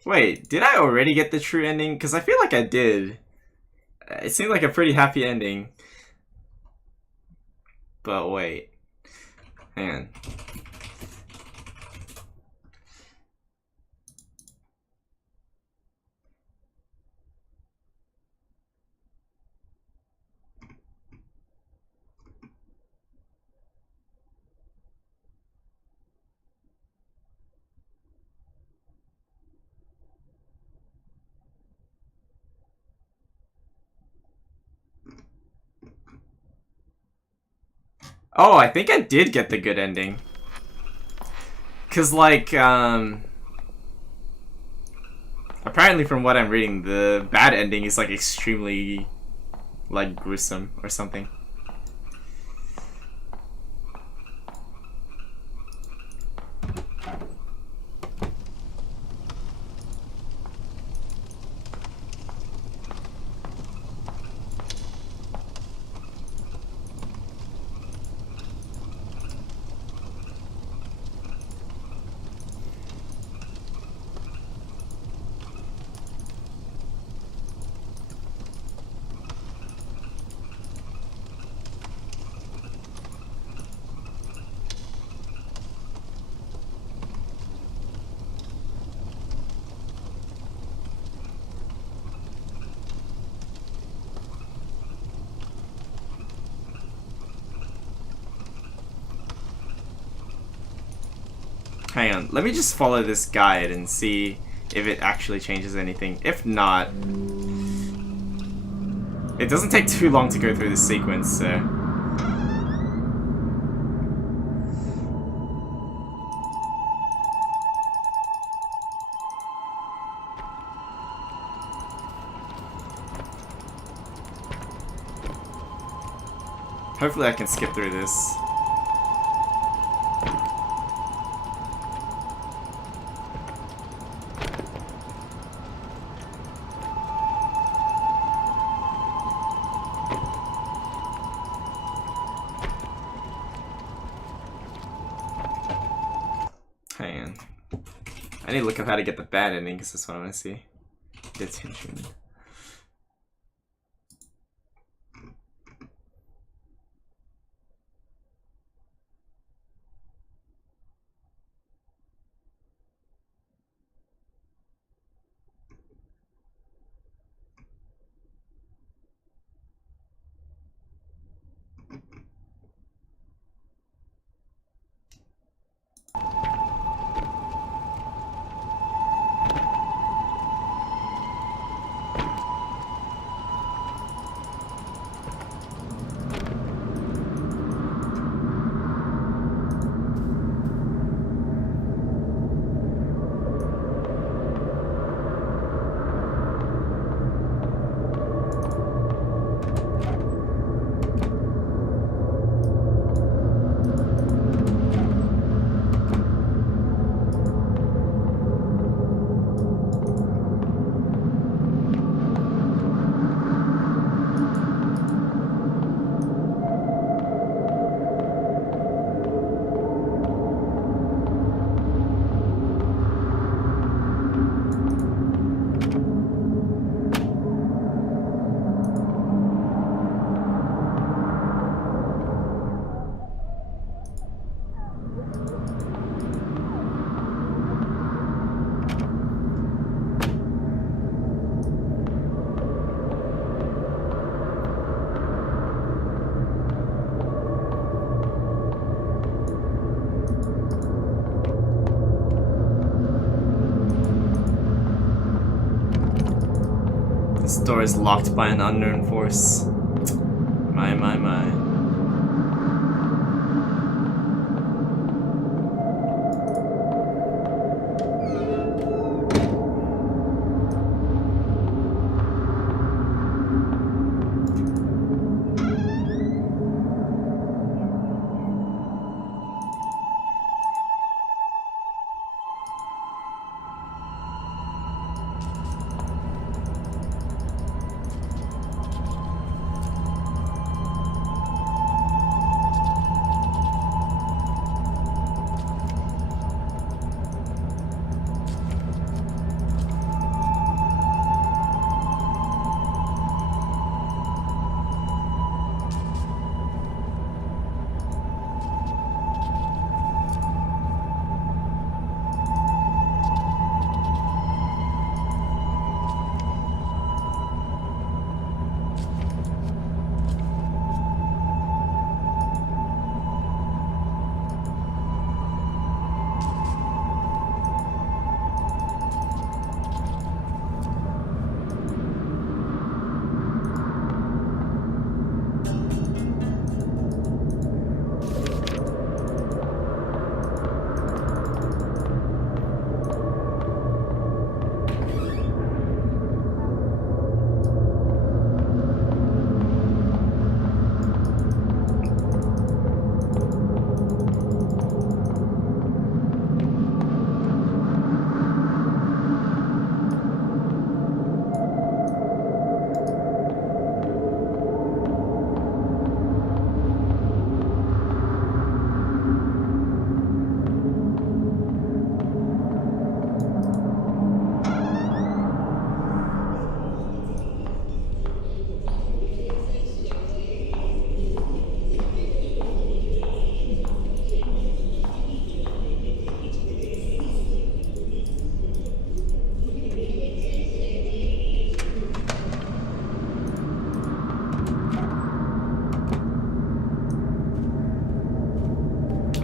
Wait, did I already get the true ending? Because I feel like I did. It seemed like a pretty happy ending. But wait. Hang on. Oh, I think I did get the good ending. Cause like, apparently from what I'm reading, the bad ending is like extremely, like, gruesome or something. Hang on, let me just follow this guide and see if it actually changes anything. If not, it doesn't take too long to go through this sequence, so. Hopefully I can skip through this. Hang on. I need to look up how to get the bad ending because that's what I want to see. Detention. This door is locked by an unknown force. My.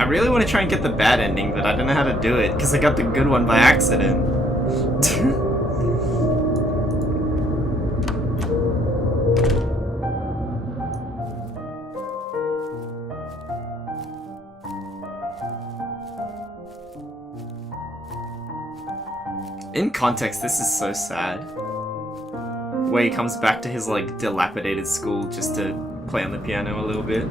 I really want to try and get the bad ending, but I don't know how to do it because I got the good one by accident. In context, this is so sad. Where he comes back to his like dilapidated school just to play on the piano a little bit.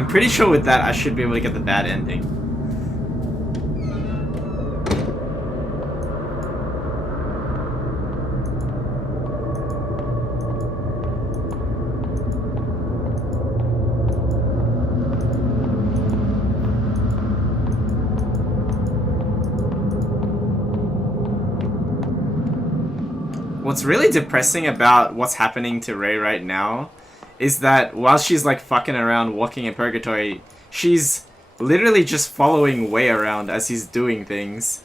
I'm pretty sure with that I should be able to get the bad ending. What's really depressing about what's happening to Rei right now is that while she's like fucking around walking in purgatory, she's literally just following Wei around as he's doing things.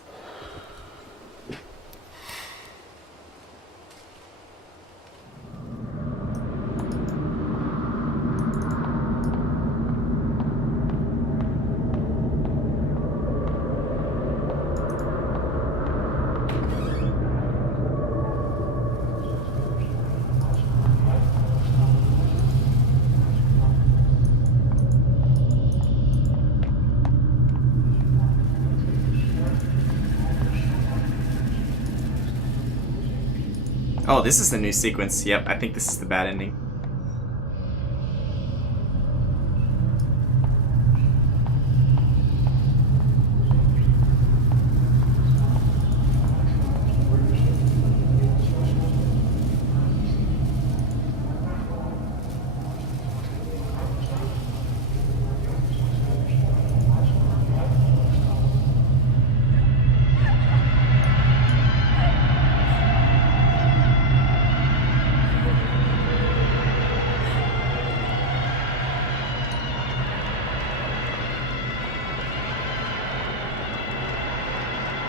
Oh, this is the new sequence. Yep, I think this is the bad ending.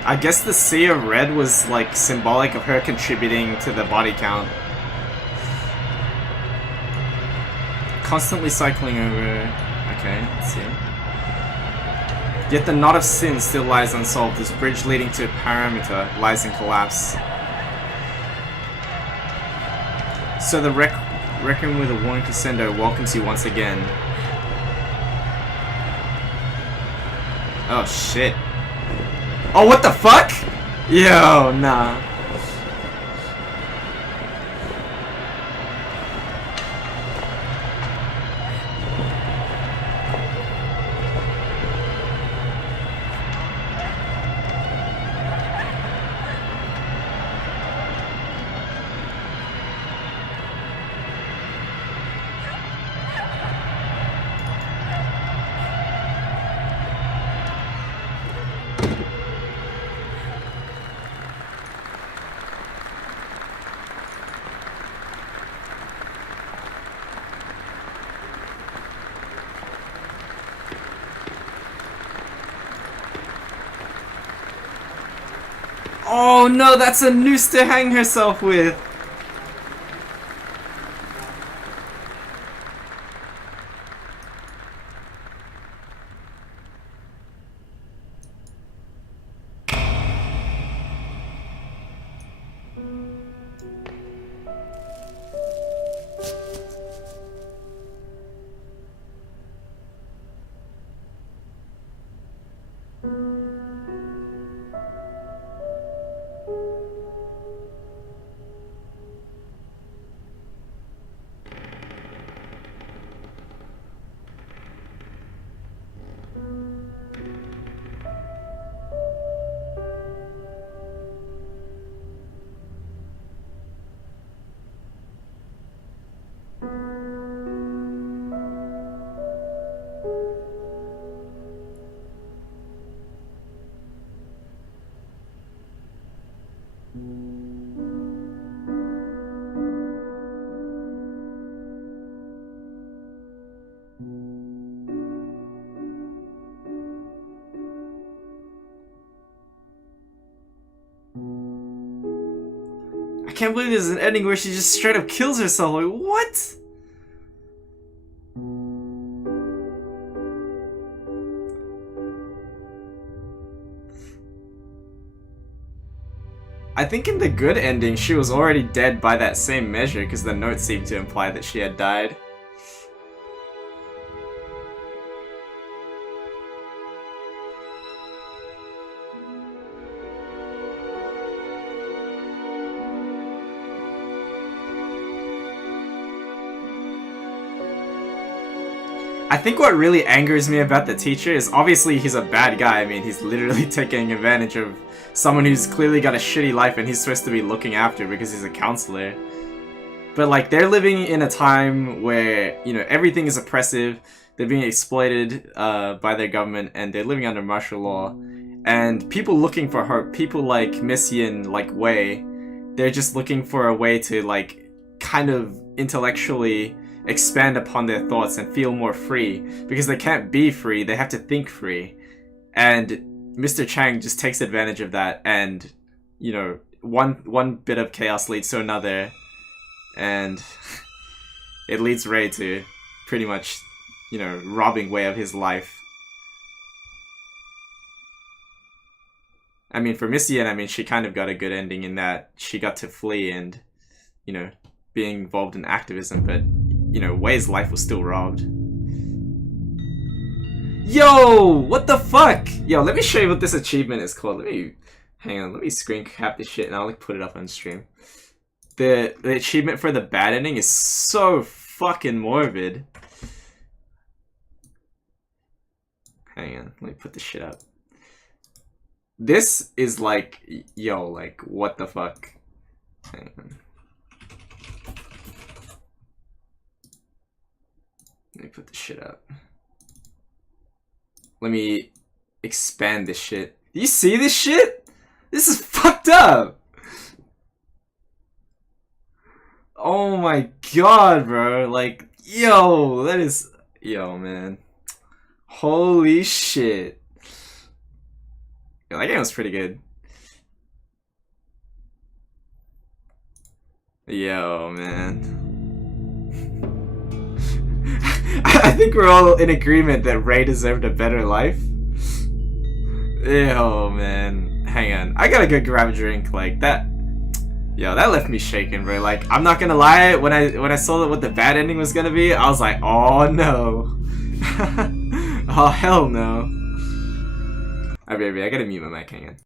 I guess the sea of red was like symbolic of her contributing to the body count. Constantly cycling over... Okay, let's see. Yet the knot of sin still lies unsolved. This bridge leading to Parameter lies in collapse. So the Reckon with a warning crescendo welcomes you once again. Oh shit. Oh, what the fuck? Yo, nah. Oh no, that's a noose to hang herself with! I can't believe there's an ending where she just straight up kills herself. Like, what? I think in the good ending, she was already dead by that same measure, because the note seemed to imply that she had died. I I think what really angers me about the teacher is obviously he's a bad guy. I mean, he's literally taking advantage of someone who's clearly got a shitty life and he's supposed to be looking after because he's a counselor. But like, they're living in a time where, you know, everything is oppressive. They're being exploited by their government, and they're living under martial law. And people looking for hope, people like Miss Yin, like Wei, they're just looking for a way to like kind of intellectually expand upon their thoughts and feel more free, because they can't be free, they have to think free. And Mr. Chang just takes advantage of that, and you know, one bit of chaos leads to another, and it leads Ray to pretty much, you know, robbing Wei of his life. I mean, for Miss Yen, I mean, she kind of got a good ending in that she got to flee and, you know, being involved in activism, but, you know, Wei's life was still robbed. Yo! What the fuck? Yo, let me show you what this achievement is called. Hang on, let me screen cap this shit and I'll like put it up on stream. The achievement for the bad ending is so fucking morbid. Hang on, let me put this shit up. This is like, yo, like, what the fuck? Hang on. Let me put this shit up. Let me expand this shit. Do you see this shit? This is fucked up! Oh my god, bro. Like, yo, that is... Yo, man. Holy shit. Yo, that game was pretty good. Yo, man. I think we're all in agreement that Ray deserved a better life. Yo, man. Hang on. I gotta go grab a drink. Like, that... Yo, that left me shaking, bro. Like, I'm not gonna lie, when I saw that what the bad ending was gonna be, I was like, oh no. Oh, hell no. Alright, baby, I gotta mute my mic, hang on.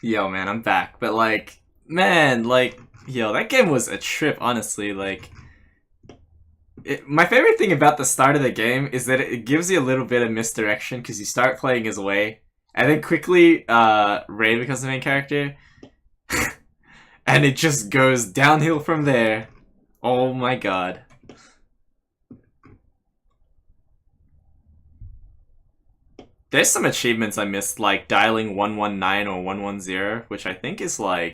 Yo, man, I'm back. But, like, man, like, yo, that game was a trip, honestly. Like, my favorite thing about the start of the game is that it gives you a little bit of misdirection, because you start playing as Wei, and then quickly, Ray becomes the main character, and it just goes downhill from there. Oh my god. There's some achievements I missed, like dialing 119 or 110, which I think is like